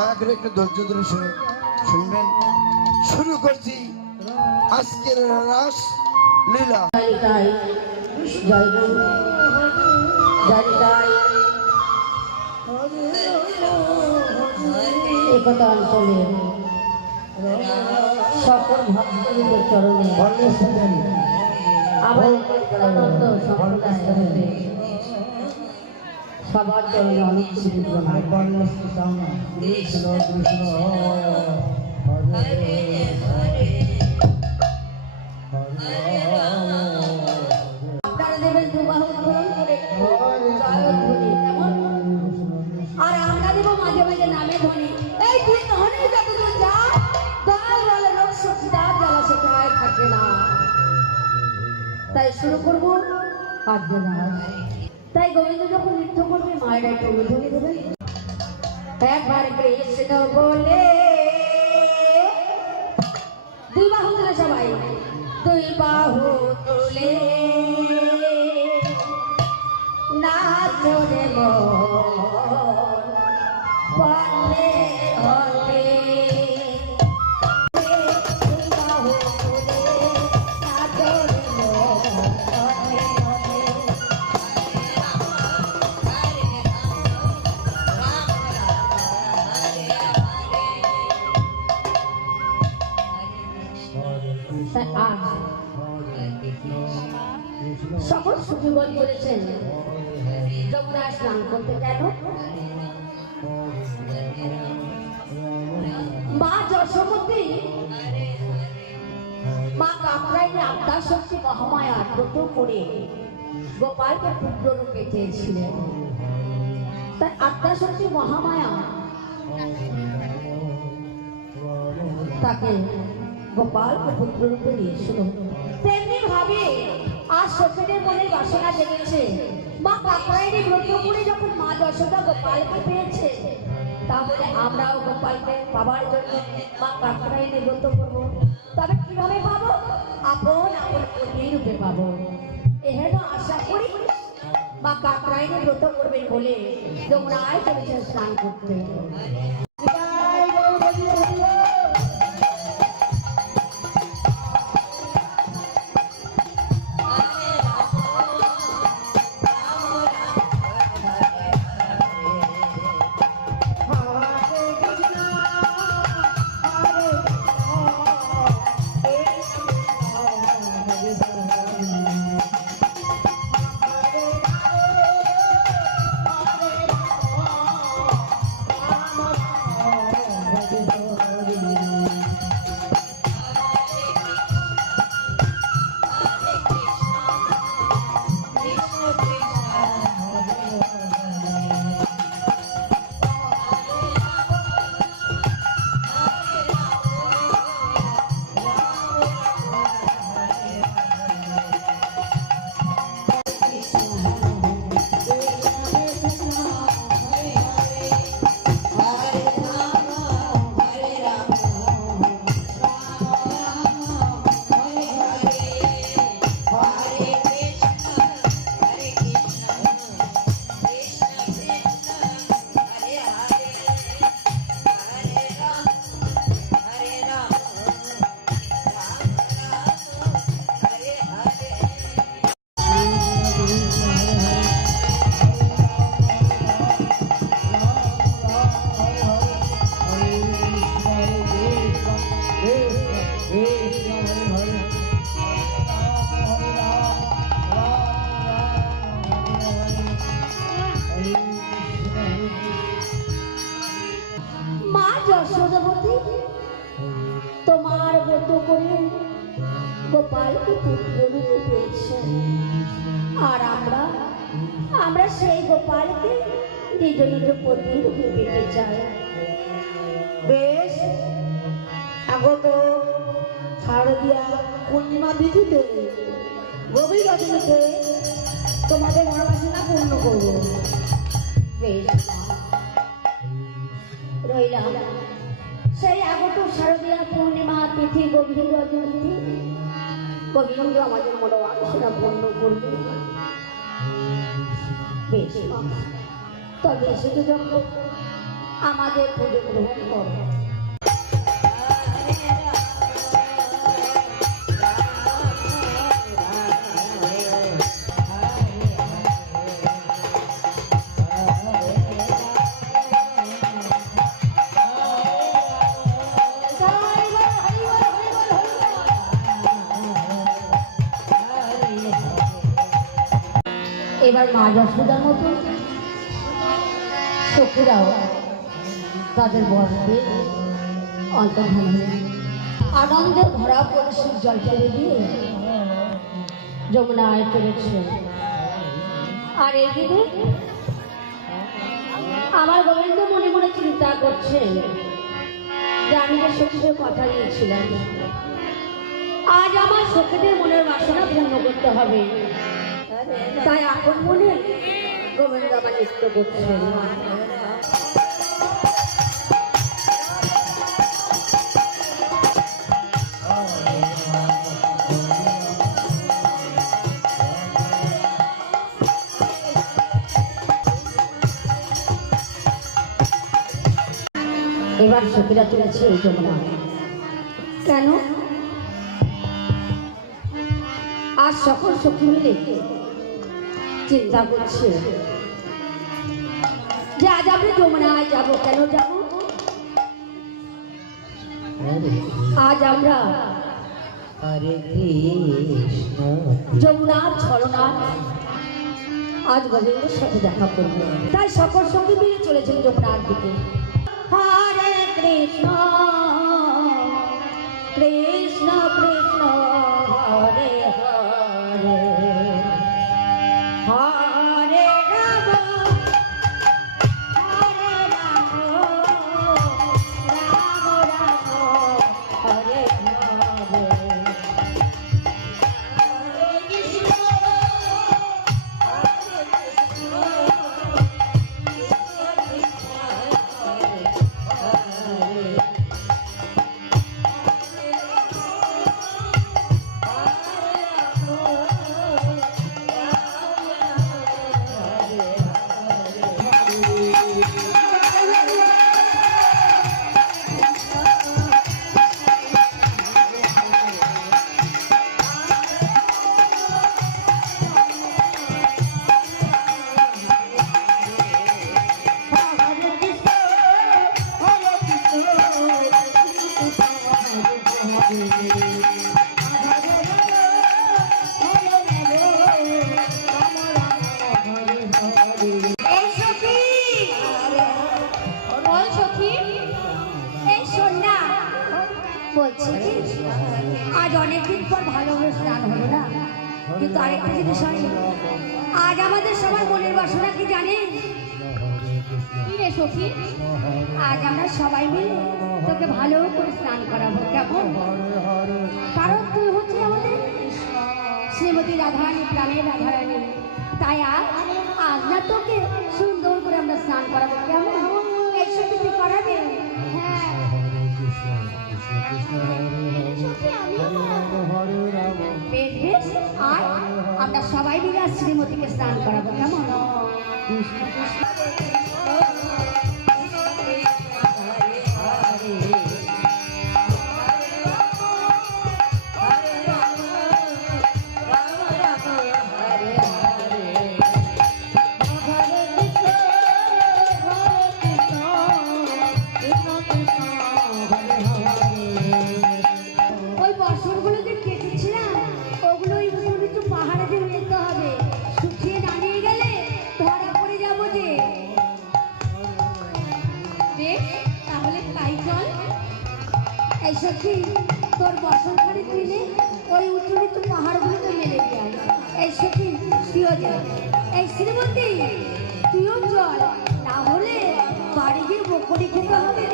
দয়া করে একটু ধৈর্য ধরে শুনবেন। শুরু করছি আজকের রাস লীলা। একতা অঞ্চলে সকল ভক্তদের চরণে আমার সম্প্রদায় সবার চরণে অনেক আপনারা দেবেন দুবাহ উত্তোলন করে আর আমরা দেব মাঝে মাঝে নামে ধ্বনি। এই দুই ধ্বনি যতদূর যায় দল বলে লোক শক্তি তার জ্বালা সেটাই থাকে না। তাই শুরু করবো পাঁচ তাই গোবিন্দ যখন নৃত্য করবে মায়েরা একটু ধ্বনি দেবেন। একবার কৃষ্ণ বলে দুই বাহু তুলে সবাই দুই বাহু তুলে নাচরে বলে হলে সকল সুখীবন করেছেন যমুনা স্নান করতে গেল। মা যশোমতী মা কাকরাইলে আত্মার শক্তি মহামায়া ব্রত করে গোপালকে পুত্র রূপে চেয়েছিলেন। তাই আত্মার শক্তি মহামায়া তাকে গোপালকে পুত্র রূপে দিয়েছিল। তেমনি ভাবে আর সখীদের মনে বাসনা জেগেছে। মা কাকরাইলে ব্রত করে যখন মা যশোদা গোপালকে পেয়েছে, তাহলে আমরাও গোপালকে পাবার জন্য মা কাকরাইলে ব্রত করবো। তবে কিভাবে পাবো? আপন আপন পত্নী রূপে পাবো। এহেন আশা করি মা কাকরাইলে ব্রত করবেন বলে যমুনায় চলেছে স্নান করতে। তোমার ব্রত করে গোপালকে পুত্র রূপে পেয়েছে, আর আমরা সেই গোপালকে নিজ নিজ পত্নী রূপে পেতে চাই। বেশ, আগত শারদীয়া পূর্ণিমা তিথিতে গভীর রজনীতে তোমাদের মনোবাসনা পূর্ণ করব। বেশ রইলাম। সেই আগত শারদীয়া পূর্ণিমা তিথি গভীর রজনী গোবিন্দ আমাদের মনোবাসনা পূর্ণ করবে। বেশ, তবে শুধু যখন আমাদের পুজো গ্রহণ করো। এবার মা যশোদার মতো সখীরাও তাদের বর্ণে অন্তর্ধান হয়ে আনন্দে ভরা পরিশুর জল ফেলে দিয়ে যমুনায় চলেছে। আর এইদিকে আমার গোবিন্দ মনে মনে চিন্তা করছে যে আমি যে সখীদের কথা দিয়েছিলাম, আজ আমার সখীদের মনের বাসনা পূর্ণ করতে হবে। তাই এখন মনে গোবিন্দ আমার নৃত্য করছে। এবার সখীরা চলেছে এই যমুনা। কেন আজ সকল সখী মিলে চিন্তা করছে যে আজ আমরা যমুনায় যাবো। কেন যাব? আজ আমরা যমুনার ছলনা আজ গোবিন্দের সাথে দেখা করবো। তাই সকল সঙ্গে মিলে চলেছেন যমুনার দিকে। হরে কৃষ্ণ কৃষ্ণ কৃষ্ণ হরে হরে হরে রাম হরে রাম রাম রাম হরে হরে হরে কৃষ্ণ হরে কৃষ্ণ আজ অনেকদিন পর ভালোভাবে স্নান হলো না, কিন্তু আরেকটা জিনিস হয়, আজ আমাদের সবার মনের বাসনা কি জানেন? কি রে সখী, আজ আমরা সবাই মিলে তোকে ভালো করে স্নান করাবো। কেমন? কারণ তুই হচ্ছে আমাদের শ্রীমতী রাধারানী, প্রাণের রাধারানী। তাই আজ না তোকে সুন্দর করে আমরা স্নান করাবো। কেমন? এই সখী তুই করাবি? হ্যাঁ বেশ বেশ, আর আমরা সবাই মিলে শ্রীমতীকে স্নান করাবো। কেমন? ওই বছরগুলো যে কেটেছিলাম ওগুলো একটু পাহাড়ে দিয়ে যেতে হবে, শুকিয়ে দাঁড়িয়ে গেলে ধরা পড়ে যাবো যে। বেশ, তাহলে তাই চল। এই সত্যি তোর বছর করে তুইলে ওই উঁচু নিচু পাহাড়গুলো তো মেলে যায়। এই সত্যি তুইও যাও। এই শ্রীমতী তুইও চল, না হলে বাড়ি গিয়ে বকরি খেতে হবে।